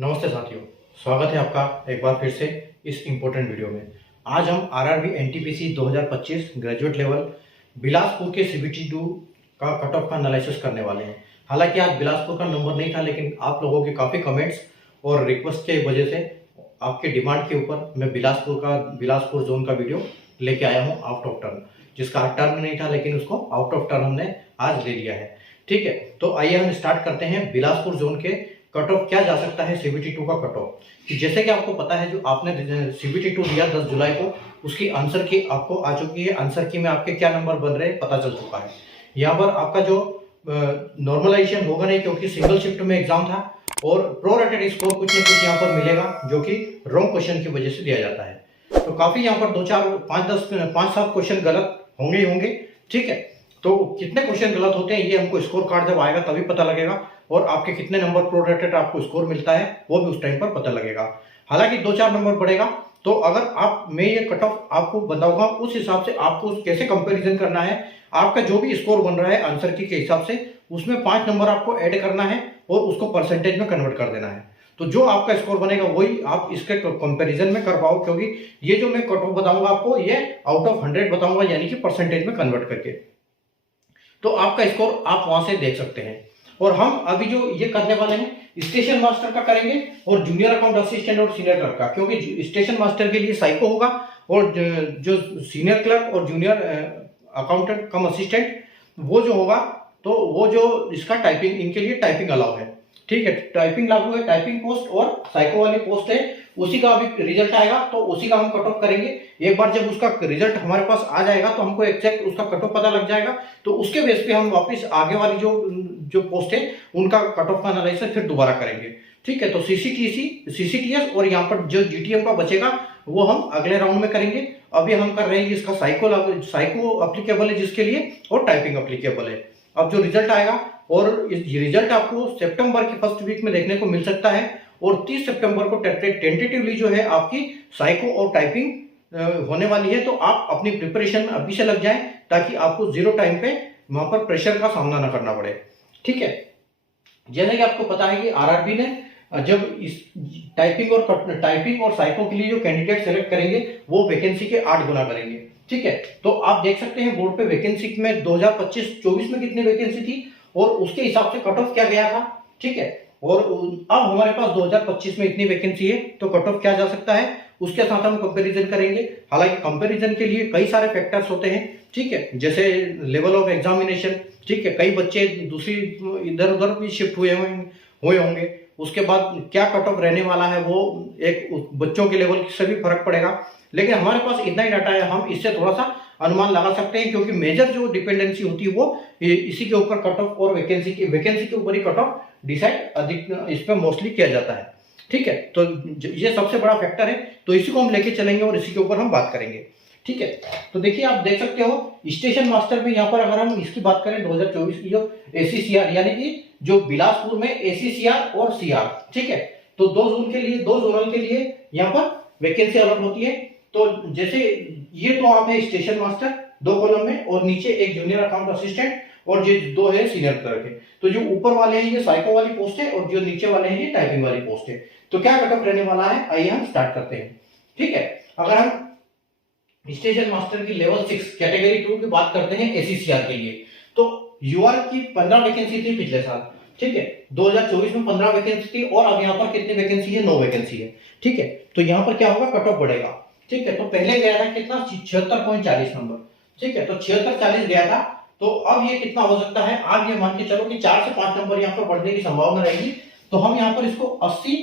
नमस्ते साथियों, स्वागत है आपका एक बार फिर से इस इम्पोर्टेंट वीडियो में। आज हम RRB NTPC 2025 graduate level Bilaspur के सीबीटी 2 का कट ऑफ का एनालिसिस करने वाले हैं। हालांकि आज बिलासपुर का नंबर नहीं था, लेकिन आप लोगों के काफ़ी कमेंट्स और रिक्वेस्ट के वजह से आपके डिमांड के ऊपर मैं बिलासपुर जोन का वीडियो लेके आया हूँ आउट ऑफ टर्न, जिसका टर्न नहीं था लेकिन उसको आउट ऑफ टर्न हमने आज ले लिया है। ठीक है, तो आइए हम स्टार्ट करते हैं बिलासपुर जोन के कट ऑफ क्या जा सकता है सीबीटी 2 का कट ऑफ। कि जैसे कि आपको पता है, जो आपने सीबीटी 2 दिया 10 जुलाई को, उसकी आंसर की आपको आ चुकी है। आंसर की में आपके क्या नंबर बन रहे हैं पता चल चुका है। यहाँ पर आपका जो नॉर्मलाइजेशन होगा नहीं, क्योंकि सिंगल शिफ्ट में एग्जाम था और प्रोरेटेड स्कोर कुछ ना कुछ यहाँ पर मिलेगा, जो कि रॉन्ग क्वेश्चन की वजह से दिया जाता है। तो काफी यहाँ पर 2 4 5 7 क्वेश्चन गलत होंगे ही होंगे। ठीक है, तो कितने क्वेश्चन गलत होते हैं ये हमको स्कोर कार्ड जब आएगा तभी पता लगेगा, और आपके कितने नंबर प्रोरेटेड आपको स्कोर मिलता है वो भी उस टाइम पर पता लगेगा। हालांकि 2 4 नंबर बढ़ेगा, तो अगर आप मैं ये कट ऑफ आपको बताऊंगा उस हिसाब से आपको कैसे कंपैरिजन करना है। आपका जो भी स्कोर बन रहा है आंसर की के हिसाब से, उसमें 5 नंबर आपको ऐड करना है और उसको परसेंटेज में कन्वर्ट कर देना है। तो जो आपका स्कोर बनेगा वही आप इसके कंपैरिजन में कर पाओ, क्योंकि ये जो मैं कट ऑफ बताऊंगा आपको ये आउट ऑफ 100 बताऊंगा, यानी कि परसेंटेज में कन्वर्ट करके। तो आपका स्कोर आप वहां से देख सकते हैं। और हम अभी जो ये करने वाले हैं स्टेशन मास्टर का करेंगे और जूनियर अकाउंट असिस्टेंट और सीनियर क्लर्क का, क्योंकि स्टेशन मास्टर के लिए साइको होगा और जो सीनियर क्लर्क और जूनियर अकाउंटेंट कम असिस्टेंट वो जो होगा, तो वो जो इसका टाइपिंग, इनके लिए टाइपिंग अलाउ है। ठीक है, टाइपिंग लागू है, टाइपिंग पोस्ट और साइको वाली पोस्ट है, उसी का अभी रिजल्ट आएगा तो उसी का हम कट ऑफ करेंगे। एक बार जब उसका रिजल्ट हमारे पास आ जाएगा तो हमको एग्जैक्ट उसका कट ऑफ पता लग जाएगा, तो उसके बेस पे हम वापस आगे वाली जो पोस्ट है उनका कट ऑफ का एनालिसिस फिर दोबारा करेंगे। ठीक है, तो सीसीटीएस और यहाँ पर जो जीटीएम का बचेगा वो हम अगले राउंड में करेंगे। अभी हम कर रहे हैं इसका साइको अप्लीकेबल है जिसके लिए, और टाइपिंग अप्लीकेबल है। अब जो रिजल्ट आएगा, और ये रिजल्ट आपको सितंबर के फर्स्ट वीक में देखने को मिल सकता है, और 30 सितंबर को टेंटेटिवली जो है आपकी साइको और टाइपिंग होने वाली है। तो आप अपनी प्रिपरेशन में अभी से लग जाएं, ताकि आपको जीरो टाइम पे वहां पर प्रेशर का सामना ना करना पड़े। ठीक है, जैसे कि आपको पता है कि आरआरबी ने जब इस टाइपिंग और साइको के लिए जो कैंडिडेट सेलेक्ट करेंगे वो वैकेंसी के 8 गुना करेंगे। ठीक है, तो आप देख सकते हैं बोर्ड पे वैकेंसी में 2025-24 में कितनी वैकेंसी थी और उसके हिसाब से कट ऑफ क्या गया था। ठीक है, और अब हमारे पास 2025 में इतनी वैकेंसी है, तो कट ऑफ क्या जा सकता है उसके साथ हम कंपैरिजन करेंगे। हालांकि कंपैरिजन के लिए कई सारे फैक्टर्स होते हैं। ठीक है, जैसे लेवल ऑफ एग्जामिनेशन। ठीक है, कई बच्चे दूसरी इधर उधर भी शिफ्ट हुए होंगे। उसके बाद क्या कट ऑफ रहने वाला है वो एक बच्चों के लेवल से भी फर्क पड़ेगा, लेकिन हमारे पास इतना ही डाटा है, हम इससे थोड़ा सा अनुमान लगा सकते हैं, क्योंकि मेजर जो डिपेंडेंसी होती है वो इसी के ऊपर कट ऑफ और वैकेंसी के ऊपर ही कट ऑफ डिसाइड अधिक इस पर मोस्टली किया जाता है। ठीक है, तो ये सबसे बड़ा फैक्टर है, तो इसी को हम लेके चलेंगे और इसी के ऊपर हम बात करेंगे। ठीक है, तो देखिए आप देख सकते हो स्टेशन मास्टर में यहाँ पर अगर हम इसकी बात करें 2024 की जो एसीसीआर, यानी कि जो बिलासपुर में एसीसीआर और सीआर। ठीक है, तो 2 जोनल के लिए यहाँ पर वैकेंसी अलग होती है। तो जैसे ये तो आप है स्टेशन मास्टर 2 कॉलम में, और नीचे एक जूनियर अकाउंट असिस्टेंट, और ये 2 है सीनियर क्लर्क है। तो जो ऊपर वाले हैं ये साइको वाली पोस्ट है, और जो नीचे वाले हैं ये टाइपिंग वाली पोस्ट है। तो क्या कट ऑफ रहने वाला है, आइए हम स्टार्ट करते हैं। ठीक है, अगर हम स्टेशन मास्टर की लेवल 6 कैटेगरी 2 की बात करते हैं एसीसीआर के लिए, तो यूआर की 15 वैकेंसी थी पिछले साल। ठीक है, 2024 में 15 वैकेंसी थी, और अब यहाँ पर कितनी वैकेंसी है, 9 वैकेंसी है। ठीक है, तो यहाँ पर क्या होगा, कट ऑफ बढ़ेगा। ठीक है, तो पहले गया था कितना, 76.40 नंबर। ठीक है, तो 76-40 गया था, तो अब ये कितना हो सकता है, आप ये मान के चलो कि 4 से 5 नंबर यहाँ पर बढ़ने की संभावना रहेगी। तो हम यहाँ पर इसको 80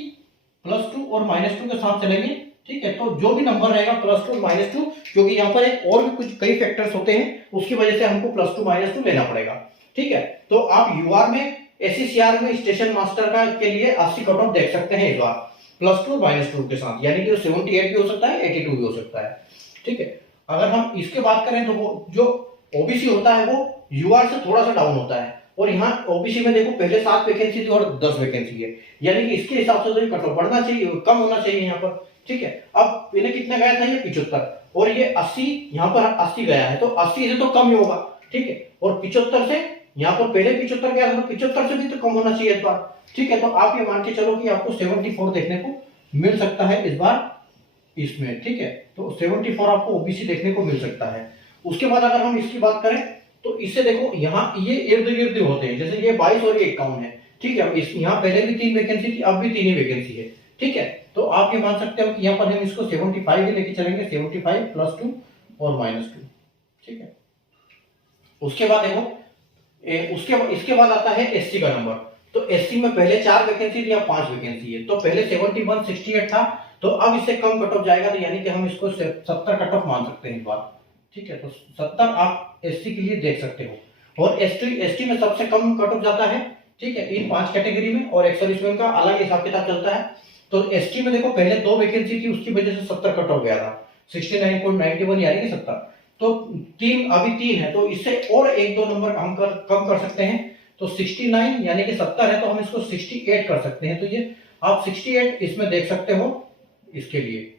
+2 और -2 के साथ चलेंगे। ठीक है, तो जो भी नंबर रहेगा +2 -2, क्योंकि यहाँ पर एक और भी कुछ कई फैक्टर्स होते हैं, उसकी वजह से हमको +2 -2 लेना पड़ेगा। ठीक है, तो आप यूआर में एसीसीआर में स्टेशन मास्टर का के लिए 80 कट ऑफ देख सकते हैं इस बार +2 -2 के साथ, यानी कि 78 भी हो सकता है, 82 भी हो सकता है। ठीक है, अगर हम इसके बात करें तो वो जो ओबीसी होता है वो यूआर से थोड़ा सा डाउन होता है, और यहाँ ओबीसी में देखो पहले 7 वैकेंसी थी और 10 वैकेंसी है, यानी कि इसके हिसाब से तो ये कट ऑफ बढ़ना चाहिए, कम होना चाहिए यहाँ पर। ठीक है, अब इन्हें कितना गया था, ये 75, और ये 80, यहाँ पर 80 गया है, तो 80 से तो कम ही होगा। ठीक है, और 75 से यहाँ पर पहले 75 गया था, तो 75 से भी तो कम होना चाहिए इस बार। ठीक है, तो आप ये मान के चलो कि आपको 74 देखने को मिल सकता है इस बार इसमें। ठीक है, तो 74 आपको ओबीसी देखने को मिल सकता है। उसके बाद अगर हम इसकी बात करें तो इससे देखो यहाँ ये इर्द गिर्द होते हैं, जैसे ये 22 और ये 51 है। ठीक है, इस यहाँ पहले भी 3 वैकेंसी थी, अब भी 3 ही वैकेंसी है। ठीक है, तो आप ये मान सकते हो कि यहाँ पर हम इसको 75 ही लेके चलेंगे, 75 + 2 और -2। ठीक है, उसके बाद देखो इसके बाद आता है एससी का नंबर। तो एससी में पहले 4 वैकेंसी थी, अब 5 वैकेंसी है। तो पहले 71 68 था, तो अब इससे कम कट ऑफ जाएगा, तो यानी कि हम इसको 70 कट ऑफ मान सकते हैं इस बार। ठीक है, तो 70 आप एससी के लिए देख सकते हो। और एसटी में सबसे कम कट ऑफ जाता है। ठीक है, इन 5 कैटेगरी में, और एक्स सर्विसमैन का अलग हिसाब किताब चलता है। तो एसटी में देखो पहले 2 वैकेंसी थी, उसकी वजह से 70 कट ऑफ गया था, 69.91 यानी कि 70। तो अभी 3 है, तो इससे और 1-2 नंबर हम कम कर सकते हैं। तो 69 यानी कि 70 है, तो हम इसको 68 कर सकते हैं। तो ये आप 68 इसमें देख सकते हो इसके लिए,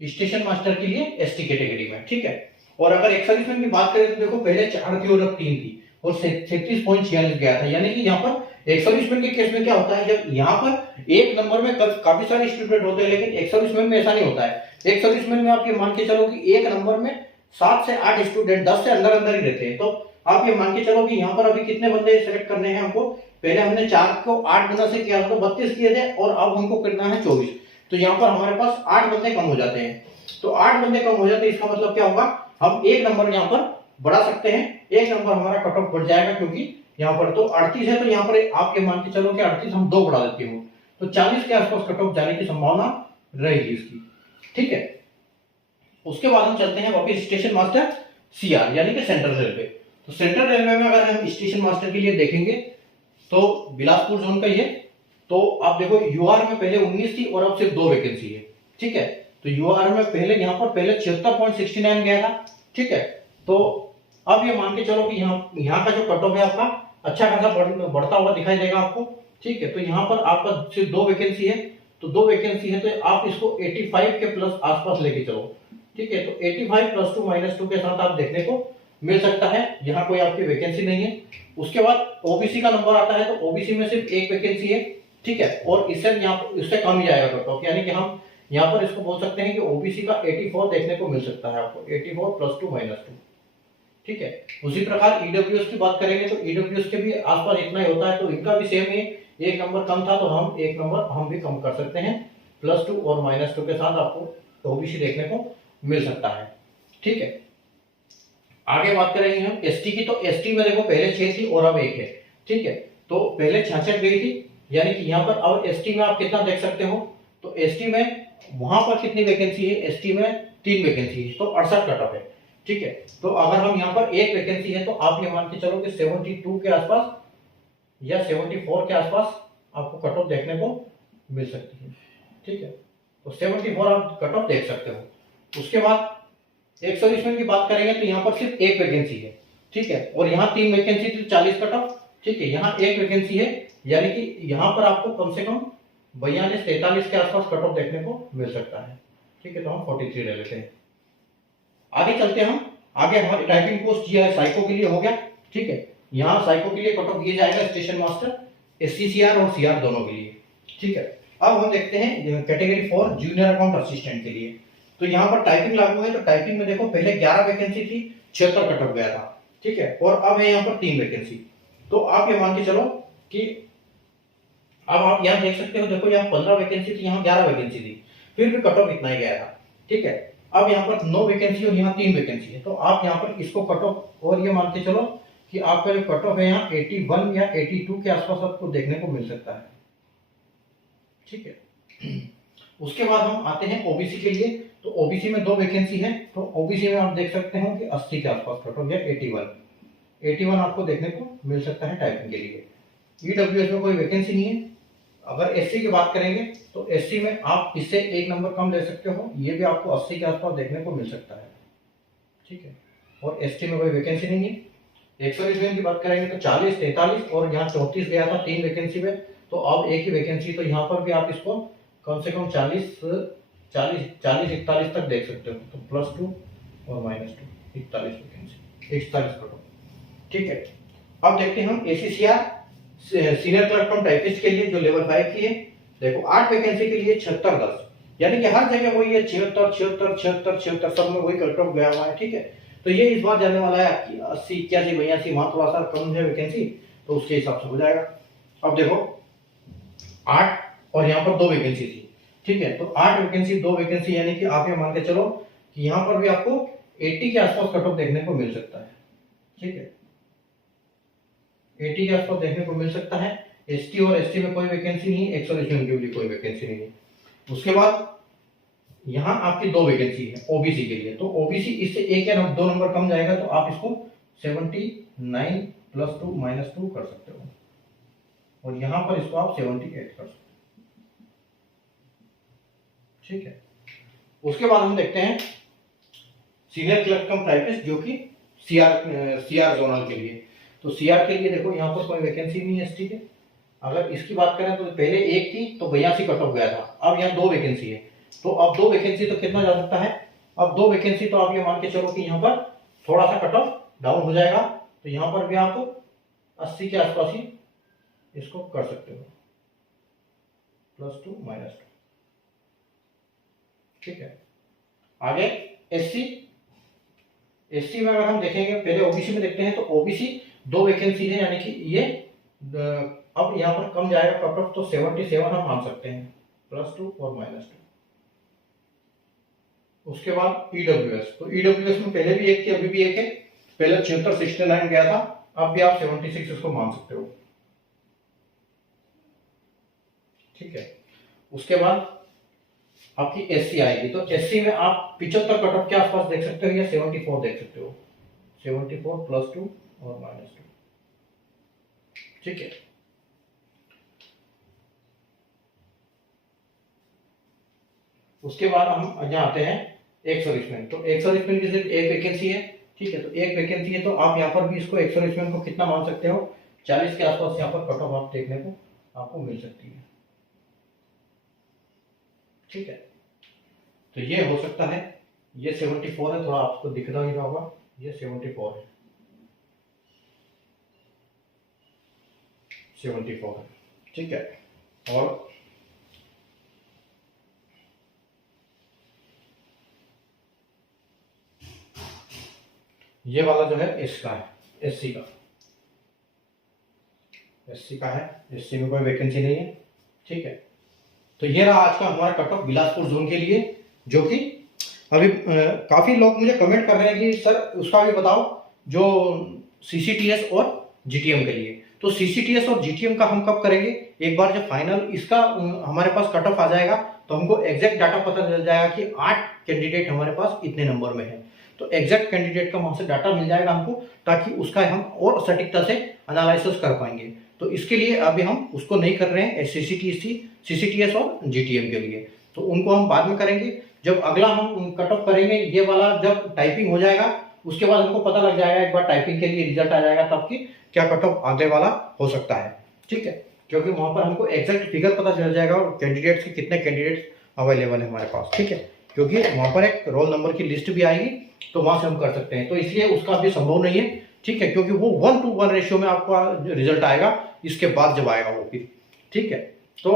स्टेशन मास्टर के लिए एसटी कैटेगरी में। ठीक है, और अगर एक्स सर्विसमैन की बात करें तो देखो पहले 4 थी और अब 3 थी, और 37.46 गया था। यानी कि यहाँ पर एक्स सर्विसमैन के केस में क्या होता है, जब यहाँ पर एक नंबर में काफी सारे स्टूडेंट होते हैं, लेकिन एक्स सर्विसमैन में ऐसा नहीं होता है। एक्स सर्विसमैन में आप ये मान के चलो कि एक नंबर में 7 से 8 स्टूडेंट 10 से अंदर ही रहते हैं। तो आप ये मान के चलो कि यहाँ पर अभी कितने बंदे सेलेक्ट करने हैं हमको। पहले हमने 4 को 8 गुना से किया था, तो 32 किए थे, और अब हमको करना है 24। तो यहाँ पर हमारे पास 8 बंदे कम हो जाते हैं। तो 8 बंदे कम हो जाते हैं, इसका मतलब क्या होगा, हम एक नंबर यहाँ पर बढ़ा सकते हैं, एक नंबर हमारा कट ऑफ बढ़ जाएगा। क्योंकि यहाँ पर तो 38 है, तो यहाँ पर आप ये मान के चलो कि 38 हम 2 बढ़ा देते हो, तो 40 के आसपास कट ऑफ जाने की संभावना रहेगी इसकी। ठीक है, उसके बाद हम चलते हैं वापस स्टेशन मास्टर सीआर यानी कि सेंट्रल रेलवे। तो सेंट्रल रेलवे में अगर हम स्टेशन मास्टर के लिए देखेंगे तो बिलासपुर जोन का ये, तो आप देखो यूआर में पहले 19 थी और अब सिर्फ 2 वैकेंसी है। ठीक है, तो यूआर में पहले यहाँ पर पहले 76.69 गया था। ठीक है, तो अब ये मान के चलो कि यहाँ का जो कट ऑफ है आपका अच्छा खासा बढ़ता हुआ दिखाई देगा आपको। ठीक है, तो यहाँ पर आपका सिर्फ 2 वैकेंसी है, तो 2 वैकेंसी है, तो आप इसको 85 के प्लस आसपास लेके चलो। ठीक है, तो 85 + 2 - 2 के साथ आप देखने को मिल सकता है, यहाँ कोई आपकी वैकेंसी नहीं है। उसके बाद ओबीसी का नंबर आता है, तो ओबीसी में सिर्फ 1 वैकेंसी है। ठीक है, और इससे कम ही जाएगा कट ऑफ, यानी कि हम यहाँ पर इसको बोल सकते हैं कि ओबीसी का 84 देखने को मिल सकता है आपको, 84 + 2 - 2। ठीक है, उसी प्रकार ईडब्ल्यूएस की बात करेंगे तो ईडब्ल्यूएस के भी आसपास इतना ही होता है, तो इनका भी सेम है, 1 नंबर कम था, तो हम 1 नंबर हम भी कम कर सकते हैं, +2 और -2 के साथ आपको ओबीसी देखने को मिल सकता है। ठीक है, आगे बात करेंगे हम एसटी की। तो एसटी में देखो पहले 6 थी और अब 1 है। ठीक है, तो पहले 66 गई थी, यानी कि यहाँ पर अब एसटी में आप कितना देख सकते हो। तो एसटी में वहां पर कितनी वैकेंसी है, एसटी में 3 वैकेंसी है, तो 68 कट ऑफ है। ठीक है, तो अगर हम यहाँ पर 1 वैकेंसी है, तो आप ये मान के चलो कि 72 के आसपास या 74 के आसपास आपको कट ऑफ देखने को मिल सकती है। ठीक है, तो 74 आप कट ऑफ देख सकते हो। उसके बाद एक सर्विसमैन की बात करेंगे तो यहाँ पर सिर्फ 1 वैकेंसी है। ठीक है, और यहाँ 3 वैकेंसी थी, 40 कट ऑफ। ठीक है, यहाँ 1 वैकेंसी है, यानी कि यहाँ पर आपको कम से कम 42-43 के आसपास कट ऑफ देखने को मिल सकता है। ठीक है, तो हम 43 ले लेते हैं। आगे चलते हैं हम, आगे हमारी टाइपिंग पोस्ट ये है साइको के लिए हो गया। ठीक है, यहाँ साइको के लिए कट ऑफ दिया जाएगा स्टेशन मास्टर, एससीसीआर और सीआर दोनों के लिए। ठीक है, अब हम देखते हैं कैटेगरी 4 जूनियर अकाउंट असिस्टेंट के लिए। तो यहाँ पर टाइपिंग लागू है, तो टाइपिंग में देखो पहले 11 वैकेंसी थी, 76 कट ऑफ गया था। ठीक है, और अब है यहाँ पर 3 वैकेंसी। तो आप ये मान के चलो कि अब आप यहाँ देख सकते हो, देखो यहाँ 15 वैकेंसी थी, यहाँ 11 वैकेंसी थी, फिर भी कट ऑफ इतना ही गया था। ठीक है, अब यहाँ पर 9 वैकेंसी और यहाँ 3 वैकेंसी है, तो आप यहाँ पर इसको कट ऑफ और ये मान के चलो कि आपका जो कट ऑफ है यहाँ 81 या 82 के आसपास आपको देखने को मिल सकता है। ठीक है, उसके बाद हम आते हैं ओबीसी के लिए। तो ओबीसी में 2 वैकेंसी है, तो ओबीसी में आप देख सकते हो कि 80 के आसपास कट ऑफ या 81 आपको देखने को मिल सकता है टाइपिंग के लिए। ईडब्ल्यूएस में कोई वैकेंसी नहीं है। अगर एससी की बात करेंगे तो एससी में आप इससे 1 नंबर कम ले सकते हो, ये भी आपको 80 के आसपास देखने को मिल सकता है। ठीक है, और एसटी में कोई वैकेंसी नहीं है। एक सर्विसमैन की बात करेंगे तो 40, 43 और यहाँ 34 गया था 3 वैकेंसी में, तो अब 1 ही वैकेंसी, तो यहाँ पर भी आप इसको कम से कम 40-41 तक देख सकते हो, तो +2 और -2 41 वैकेंसी 41 कट ऑफ। ठीक है, अब देखते हैं हम ACCR सीनियर क्लर्क कम टाइपिस्ट के लिए जो लेवल 5 की है। देखो 8 वैकेंसी के लिए 76-10, यानी कि हर जगह वही है 76 76 76 76, सब में वही कट ऑफ गया हुआ है। ठीक है, तो ये इस बार जाने वाला है आपकी 80 81 82, वहां थोड़ा सा कम है वैकेंसी, तो उसके हिसाब से हो जाएगा। अब देखो 8 और यहाँ पर 2 वैकेंसी थी। ठीक है, तो 8 वैकेंसी 2 वैकेंसी, यानी कि आप ये मान के चलो कि यहाँ पर भी आपको 80 के आसपास कट ऑफ देखने को मिल सकता है। ठीक है, 80 के आसपास देखने को मिल सकता है। ST और SC में कोई वैकेंसी नहीं है, एक्स-सर्विसमैन की भी कोई वैकेंसी नहीं है। उसके बाद यहाँ आपकी 2 वैकेंसी है OBC के लिए, तो OBC इससे 1 या 2 नंबर कम जाएगा, तो आप इसको 79 + 2 - 2 कर सकते हो, और यहाँ पर इसको आप 78 कर सकते हो। ठीक है, उसके बाद हम देखते हैं सीनियर क्लर्क कम टाइपिस्ट, जो कि CR जोनल के लिए। तो CR के लिए देखो यहाँ पर कोई वैकेंसी नहीं है ST के। अगर इसकी बात करें तो पहले 1 थी तो 82 कट ऑफ गया था, अब यहाँ 2 वैकेंसी है, तो अब 2 वैकेंसी तो कितना जा सकता है, अब 2 वैकेंसी तो आप ये मान के चलो कि यहाँ पर थोड़ा सा कट ऑफ डाउन हो जाएगा, तो यहाँ पर भी आप 80 के आसपास ही इसको कर सकते हो, +2 - 2। ठीक है, आगे SC में अगर हम देखेंगे, पहले OBC में देखते हैं, तो OBC 2 वैकेंसी है, यानी कि ये अब यहाँ पर कम जाएगा कट ऑफ, तो 77 हम मान सकते हैं, +2 और -2। उसके बाद EWS, तो EWS में पहले भी 1 थी, अभी भी 1 है। पहले 76 69 गया था, अब भी आप 76 इसको मान सकते हो। ठीक है, उसके बाद आपकी SC आएगी, तो SC में आप 75 कट ऑफ के आसपास देख सकते हो, या 74 देख सकते हो, 74 +2 और -2। ठीक है, उसके बाद हम यहाँ आते हैं एक्स-सर्विसमैन, तो एक्स-सर्विसमैन की सिर्फ 1 वैकेंसी है। ठीक है, तो 1 वैकेंसी है, तो आप यहाँ पर भी इसको एक्स-सर्विसमैन को कितना मान सकते हो, 40 के आसपास यहाँ पर कट ऑफ आप देखने को आपको मिल सकती है। ठीक है, तो ये हो सकता है, ये 74 है, थोड़ा आपको दिख रहा ही होगा, ये 74 है, 74 है। ठीक है, और ये वाला जो है इसका है, SC का, SC का है, SC में कोई वैकेंसी नहीं है। ठीक है, तो ये रहा आज का हमारा कट ऑफ बिलासपुर जोन के लिए, जो कि अभी काफी लोग मुझे कमेंट कर रहे हैं कि सर उसका भी बताओ, जो CCTS और GTM के लिए। तो CCTS और GTM का हम कब करेंगे, एक बार जब फाइनल इसका हमारे पास कट ऑफ आ जाएगा, तो हमको एग्जैक्ट डाटा पता चल जाएगा कि 8 कैंडिडेट हमारे पास इतने नंबर में है, तो एग्जैक्ट कैंडिडेट का वहां से डाटा मिल जाएगा हमको, ताकि उसका हम और सटीकता से एनालिसिस कर पाएंगे। तो इसके लिए अभी हम उसको नहीं कर रहे हैं, CCTS और GTM के लिए, तो उनको हम बाद में करेंगे। जब अगला हम कट ऑफ करेंगे, ये वाला जब टाइपिंग हो जाएगा, उसके बाद हमको पता लग जाएगा, एक बार टाइपिंग के लिए रिजल्ट आ जाएगा, तब कि क्या कट ऑफ आगे वाला हो सकता है। ठीक है, क्योंकि वहां पर हमको एग्जैक्ट फिगर पता चल जाएगा, और कैंडिडेट्स के कितने कैंडिडेट्स अवेलेबल है हमारे पास। ठीक है, क्योंकि वहां पर एक रोल नंबर की लिस्ट भी आएगी, तो वहां से हम कर सकते हैं, तो इसलिए उसका अभी संभव नहीं है। ठीक है, क्योंकि वो 1:1 रेशियो में आपका रिजल्ट आएगा, इसके बाद जब आएगा वो फिर। ठीक है, तो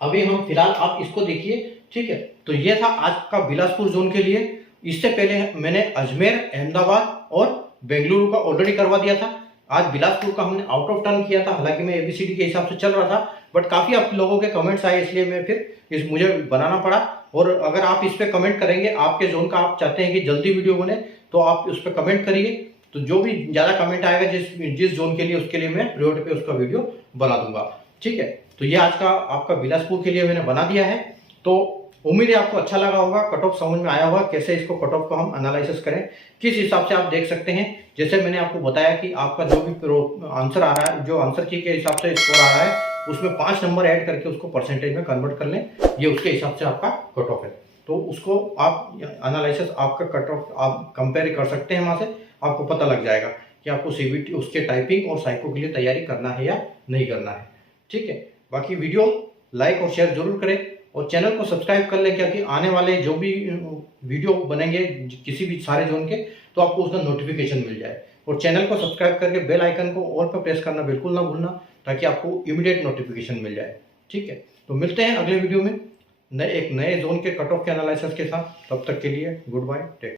अभी हम फिलहाल आप इसको देखिए। ठीक है, तो ये था आज का बिलासपुर जोन के लिए। इससे पहले मैंने अजमेर, अहमदाबाद और बेंगलुरु का ऑलरेडी करवा दिया था। आज बिलासपुर का हमने आउट ऑफ टर्न किया था, हालांकि मैं ABCD के हिसाब से चल रहा था, बट काफी आप लोगों के कमेंट्स आए, इसलिए मैं फिर मुझे बनाना पड़ा। और अगर आप इस पे कमेंट करेंगे, आपके जोन का आप चाहते हैं कि जल्दी वीडियो बने, तो आप उस पर कमेंट करिए, तो जो भी ज्यादा कमेंट आएगा जिस जोन के लिए, उसके लिए मैं प्रायोरिटी पे उसका वीडियो बना दूंगा। ठीक है, तो ये आज का आपका बिलासपुर के लिए मैंने बना दिया है। तो उम्मीद है आपको अच्छा लगा होगा, कट ऑफ समझ में आया होगा, कैसे इसको कट ऑफ को हम एनालिसिस करें, किस हिसाब से आप देख सकते हैं। जैसे मैंने आपको बताया कि आपका जो भी आंसर आ रहा है, जो आंसर की के हिसाब से स्कोर आ रहा है, उसमें 5 नंबर ऐड करके उसको परसेंटेज में कन्वर्ट कर लें, ये उसके हिसाब से आपका कट ऑफ है। तो उसको आप एनालिसिस, आपका कट ऑफ आप कंपेयर कर सकते हैं, वहां से आपको पता लग जाएगा कि आपको CBT उसके टाइपिंग और साइको के लिए तैयारी करना है या नहीं करना है। ठीक है, बाकी वीडियो लाइक और शेयर जरूर करें, और चैनल को सब्सक्राइब कर लें, क्योंकि आने वाले जो भी वीडियो बनेंगे किसी भी सारे जोन के, तो आपको उसका नोटिफिकेशन मिल जाए। और चैनल को सब्सक्राइब करके बेल आइकन को ऑल पर प्रेस करना बिल्कुल ना भूलना, ताकि आपको इमीडिएट नोटिफिकेशन मिल जाए। ठीक है, तो मिलते हैं अगले वीडियो में एक नए जोन के कट ऑफ के एनालिसिस के साथ। तब तक के लिए गुड बाय, टेक।